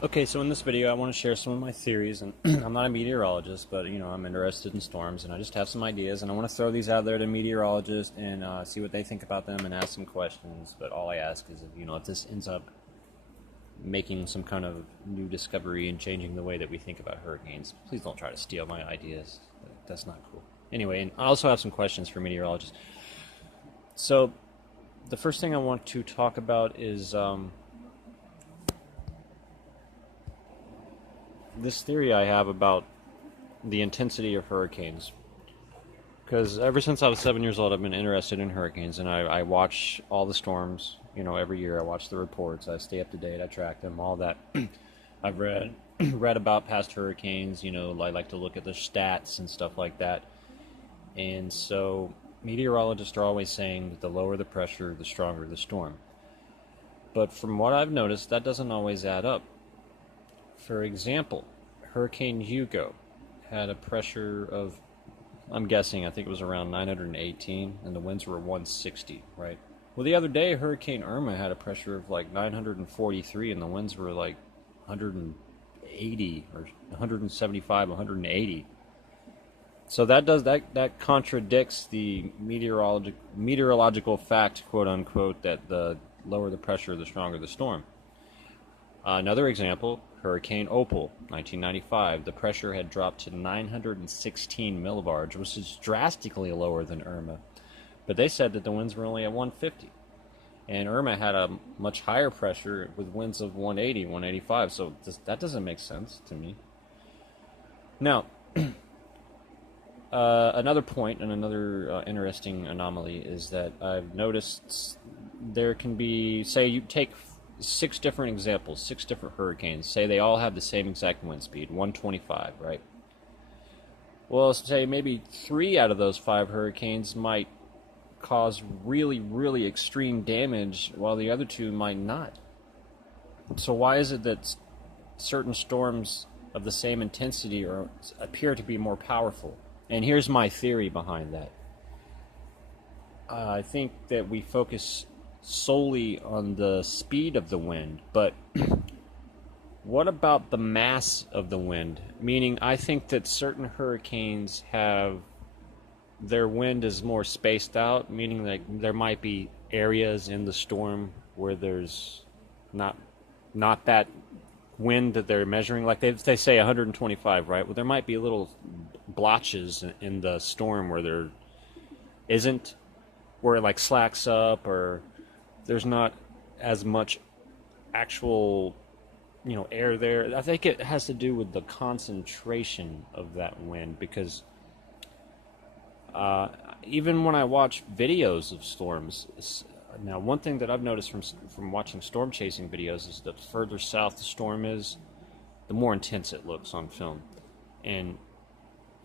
Okay, so in this video, I want to share some of my theories, and I'm not a meteorologist, but I'm interested in storms, and I just have some ideas, and I want to throw these out there to meteorologists and see what they think about them and ask some questions. But all I ask is, if this ends up making some kind of new discovery and changing the way that we think about hurricanes, please don't try to steal my ideas. That's not cool. Anyway, and I also have some questions for meteorologists. So, the first thing I want to talk about is this theory I have about the intensity of hurricanes. Because ever since I was 7 years old, I've been interested in hurricanes, and I watch all the storms. Every year I watch the reports. I stay up to date. I track them. All that. I've read read about past hurricanes. I like to look at the stats and stuff like that. And so meteorologists are always saying that the lower the pressure, the stronger the storm. But from what I've noticed, that doesn't always add up. For example, Hurricane Hugo had a pressure of, I'm guessing, I think it was around 918, and the winds were 160, right? Well, the other day, Hurricane Irma had a pressure of like 943, and the winds were like 180 or 175, 180. So that contradicts the meteorological fact, quote unquote, that the lower the pressure, the stronger the storm. Another example, Hurricane Opal, 1995. The pressure had dropped to 916 millibars, which is drastically lower than Irma. But they said that the winds were only at 150. And Irma had a much higher pressure with winds of 180, 185. So that doesn't make sense to me. Now, another point and another interesting anomaly is that I've noticed there can be, say you take six different examples, six different hurricanes. Say they all have the same exact wind speed, 125, right? Well, say maybe 3 out of those 5 hurricanes might cause really, really extreme damage, while the other 2 might not. So why is it that certain storms of the same intensity appear to be more powerful? And here's my theory behind that. I think that we focus solely on the speed of the wind, but what about the mass of the wind? Meaning, I think that certain hurricanes have their wind is more spaced out, meaning that there might be areas in the storm where there's not that wind that they're measuring. Like they say 125, right? Well, there might be little blotches in the storm where there isn't, where it like slacks up, or there's not as much actual, air there. I think it has to do with the concentration of that wind, because even when I watch videos of storms, now one thing that I've noticed from watching storm chasing videos is that the further south the storm is, the more intense it looks on film. And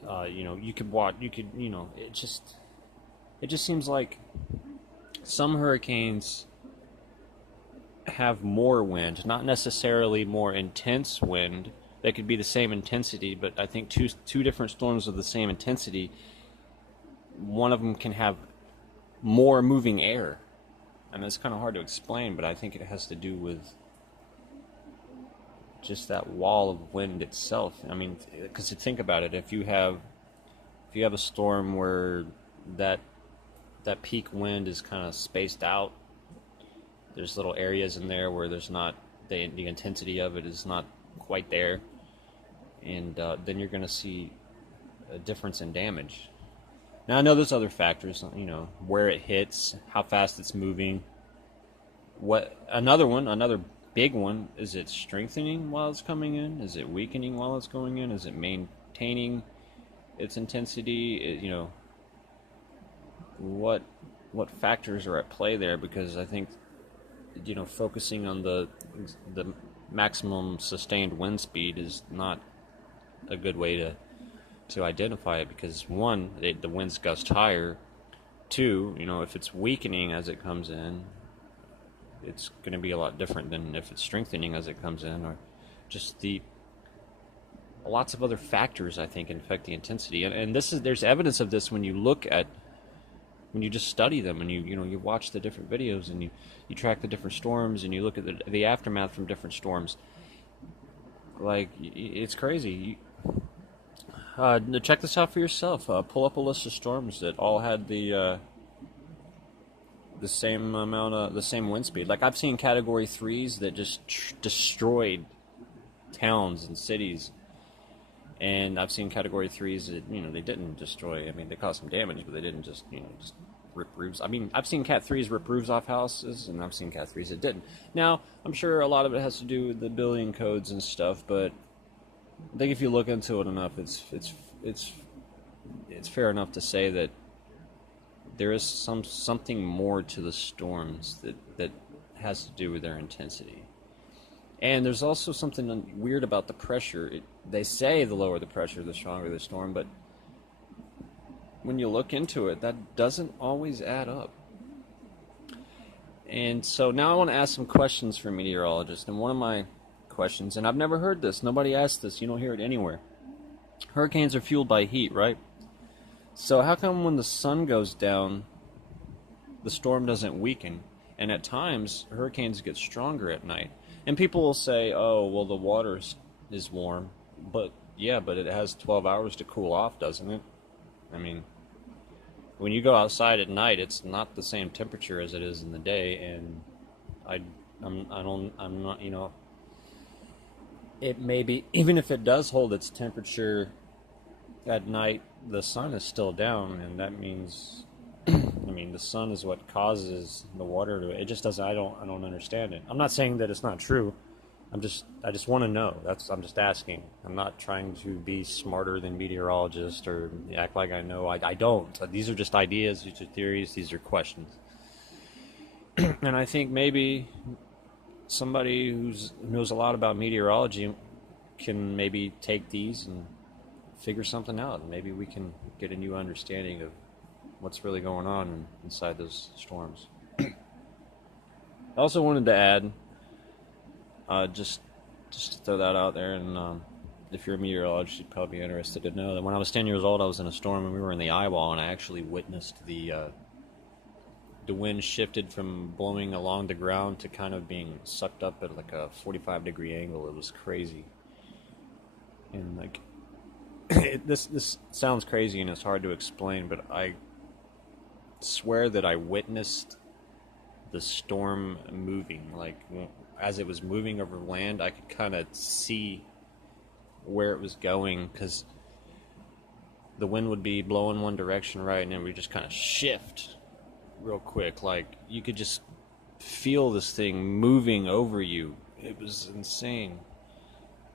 it just seems like some hurricanes have more wind, not necessarily more intense wind. They could be the same intensity, but I think two different storms of the same intensity, one of them can have more moving air. I mean, it's kind of hard to explain, but I think it has to do with just that wall of wind itself. I mean, because to think about it, if you have a storm where that peak wind is kind of spaced out, there's little areas in there where there's not the intensity of it is not quite there, and then you're going to see a difference in damage. Now I know there's other factors, where it hits, how fast it's moving. Another big one, is it strengthening while it's coming in? Is it weakening while it's going in? Is it maintaining its intensity? What factors are at play there? Because I think focusing on the maximum sustained wind speed is not a good way to identify it, because one, the wind's gust higher. Two, if it's weakening as it comes in, it's going to be a lot different than if it's strengthening as it comes in, or just lots of other factors I think affect the intensity. And there's evidence of this when you just study them, and you watch the different videos, and you track the different storms, and you look at the aftermath from different storms. Like, it's crazy. Check this out for yourself. Pull up a list of storms that all had the same amount of the same wind speed. Like, I've seen Category 3s that just destroyed towns and cities, and I've seen Category 3s that, they didn't destroy. I mean, they caused some damage, but they didn't just just rip roofs. I mean, I've seen Cat 3s rip roofs off houses, and I've seen Cat 3s that didn't. Now, I'm sure a lot of it has to do with the building codes and stuff, but I think if you look into it enough, it's fair enough to say that there is something more to the storms that has to do with their intensity. And there's also something weird about the pressure. They say the lower the pressure, the stronger the storm, but when you look into it, that doesn't always add up. And so now I want to ask some questions for meteorologists. And one of my questions, and I've never heard this, nobody asked this, you don't hear it anywhere. Hurricanes are fueled by heat, right? So how come when the sun goes down, the storm doesn't weaken? And at times, hurricanes get stronger at night. And people will say, oh, well, the water is warm. But yeah, but it has 12 hours to cool off, doesn't it? I mean, when you go outside at night, it's not the same temperature as it is in the day. And I'm not, it may be, even if it does hold its temperature at night, the sun is still down, and that means, the sun is what causes the water to, it just doesn't, I don't understand it. I'm not saying that it's not true. I just want to know. I'm just asking. I'm not trying to be smarter than meteorologists or act like I know. I don't. These are just ideas, these are theories, these are questions. And I think maybe somebody who knows a lot about meteorology can maybe take these and figure something out, and maybe we can get a new understanding of what's really going on inside those storms. I also wanted to add, just to throw that out there, and if you're a meteorologist, you'd probably be interested to know that when I was 10 years old, I was in a storm, and we were in the eyewall, and I actually witnessed the wind shifted from blowing along the ground to kind of being sucked up at like a 45-degree angle. It was crazy. And like, this sounds crazy and it's hard to explain, but I swear that I witnessed the storm moving. Like, as it was moving over land, I could kind of see where it was going, because the wind would be blowing one direction, right, and then we just kind of shift real quick. Like, you could just feel this thing moving over you. It was insane.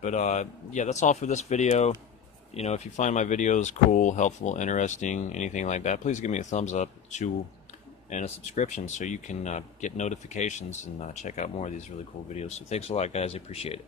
But yeah, that's all for this video. If you find my videos cool, helpful, interesting, anything like that, please give me a thumbs up and a subscription so you can get notifications and check out more of these really cool videos. So thanks a lot, guys. I appreciate it.